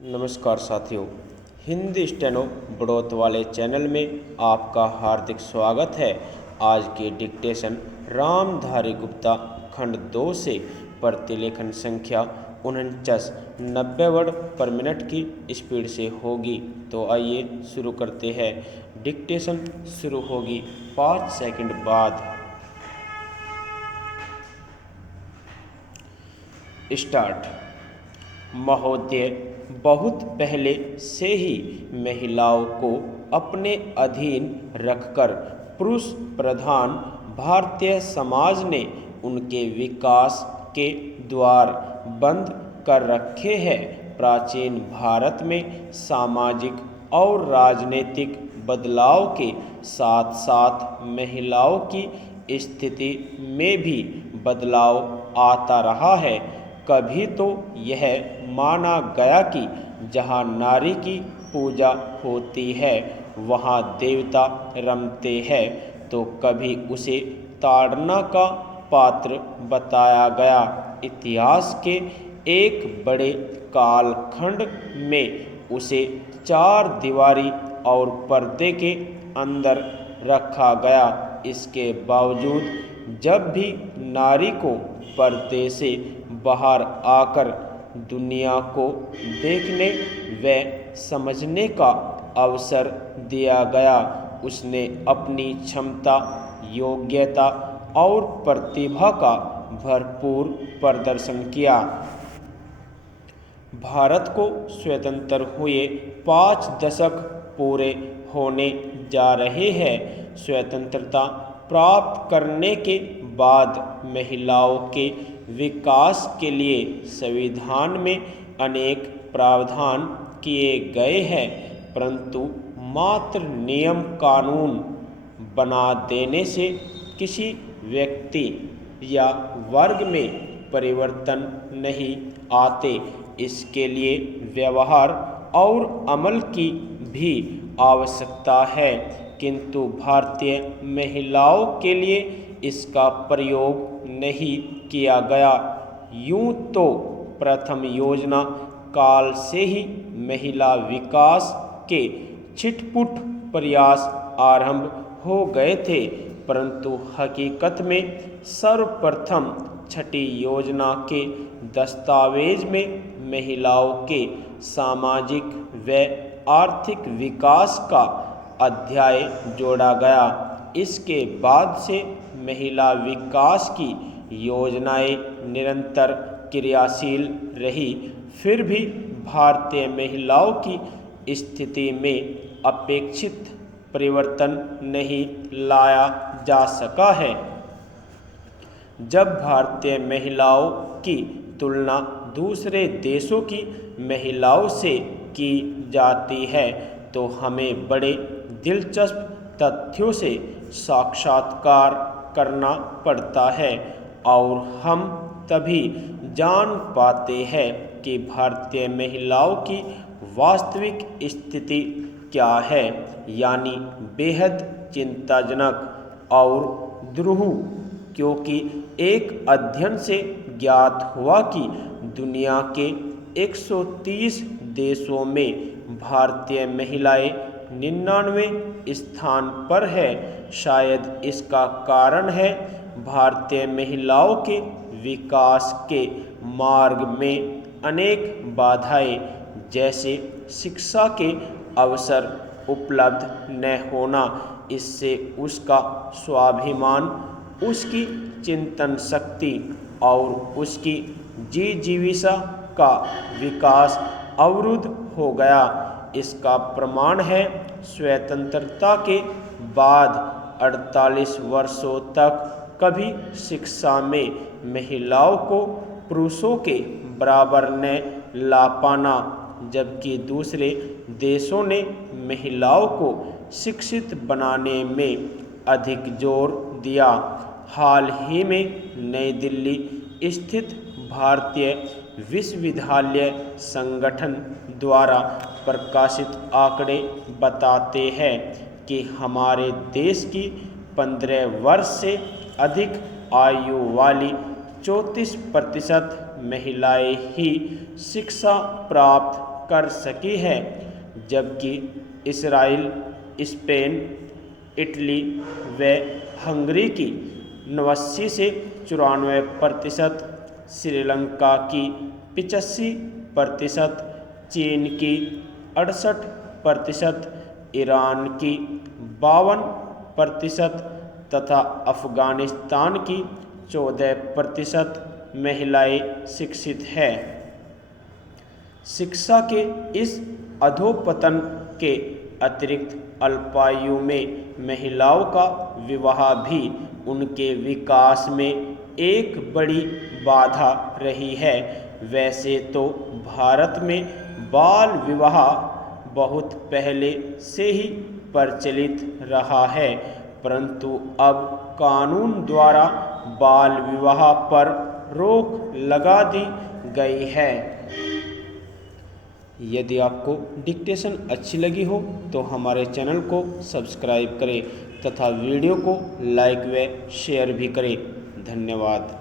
नमस्कार साथियों, हिंदी स्टेनो बढ़ोत वाले चैनल में आपका हार्दिक स्वागत है। आज की डिक्टेशन रामधारी गुप्ता खंड 2 से प्रतिलेखन संख्या 49 90 वर्ड पर मिनट की स्पीड से होगी। तो आइए शुरू करते हैं। डिक्टेशन शुरू होगी 5 सेकंड बाद। स्टार्ट। महोदय, बहुत पहले से ही महिलाओं को अपने अधीन रखकर पुरुष प्रधान भारतीय समाज ने उनके विकास के द्वार बंद कर रखे हैं। प्राचीन भारत में सामाजिक और राजनीतिक बदलाव के साथ साथ महिलाओं की स्थिति में भी बदलाव आता रहा है। कभी तो यह माना गया कि जहाँ नारी की पूजा होती है वहाँ देवता रमते हैं, तो कभी उसे ताड़ना का पात्र बताया गया। इतिहास के एक बड़े कालखंड में उसे चार दीवारी और पर्दे के अंदर रखा गया। इसके बावजूद जब भी नारी को पर्दे से बाहर आकर दुनिया को देखने व समझने का अवसर दिया गया, उसने अपनी क्षमता, योग्यता और प्रतिभा का भरपूर प्रदर्शन किया। भारत को स्वतंत्र हुए 5 दशक पूरे होने जा रहे हैं। स्वतंत्रता प्राप्त करने के बाद महिलाओं के विकास के लिए संविधान में अनेक प्रावधान किए गए हैं, परंतु मात्र नियम कानून बना देने से किसी व्यक्ति या वर्ग में परिवर्तन नहीं आते। इसके लिए व्यवहार और अमल की भी आवश्यकता है, किंतु भारतीय महिलाओं के लिए इसका प्रयोग नहीं किया गया। यूं तो प्रथम योजना काल से ही महिला विकास के छिटपुट प्रयास आरंभ हो गए थे, परंतु हकीकत में सर्वप्रथम छठी योजना के दस्तावेज में महिलाओं के सामाजिक व आर्थिक विकास का अध्याय जोड़ा गया। इसके बाद से महिला विकास की योजनाएं निरंतर क्रियाशील रही, फिर भी भारतीय महिलाओं की स्थिति में अपेक्षित परिवर्तन नहीं लाया जा सका है। जब भारतीय महिलाओं की तुलना दूसरे देशों की महिलाओं से की जाती है तो हमें बड़े दिलचस्प तथ्यों से साक्षात्कार करना पड़ता है और हम तभी जान पाते हैं कि भारतीय महिलाओं की वास्तविक स्थिति क्या है, यानी बेहद चिंताजनक और दुरूह। क्योंकि एक अध्ययन से ज्ञात हुआ कि दुनिया के 130 देशों में भारतीय महिलाएं 99वें स्थान पर है। शायद इसका कारण है भारतीय महिलाओं के विकास के मार्ग में अनेक बाधाएं, जैसे शिक्षा के अवसर उपलब्ध न होना। इससे उसका स्वाभिमान, उसकी चिंतन शक्ति और उसकी जीविका का विकास अवरुद्ध हो गया। इसका प्रमाण है स्वतंत्रता के बाद 48 वर्षों तक कभी शिक्षा में महिलाओं को पुरुषों के बराबर न ला पाना, जबकि दूसरे देशों ने महिलाओं को शिक्षित बनाने में अधिक जोर दिया। हाल ही में नई दिल्ली स्थित भारतीय विश्वविद्यालय संगठन द्वारा प्रकाशित आंकड़े बताते हैं कि हमारे देश की 15 वर्ष से अधिक आयु वाली 34% महिलाएं ही शिक्षा प्राप्त कर सकी है, जबकि इसराइल, स्पेन, इटली व हंगरी की 89 से 94%, श्रीलंका की 85%, चीन की 68%, ईरान की 52% तथा अफ़गानिस्तान की 14% महिलाएं शिक्षित है। शिक्षा के इस अधोपतन के अतिरिक्त अल्पायु में महिलाओं का विवाह भी उनके विकास में एक बड़ी बाधा रही है। वैसे तो भारत में बाल विवाह बहुत पहले से ही प्रचलित रहा है, परंतु अब कानून द्वारा बाल विवाह पर रोक लगा दी गई है। यदि आपको डिक्टेशन अच्छी लगी हो तो हमारे चैनल को सब्सक्राइब करें तथा वीडियो को लाइक व शेयर भी करें। धन्यवाद।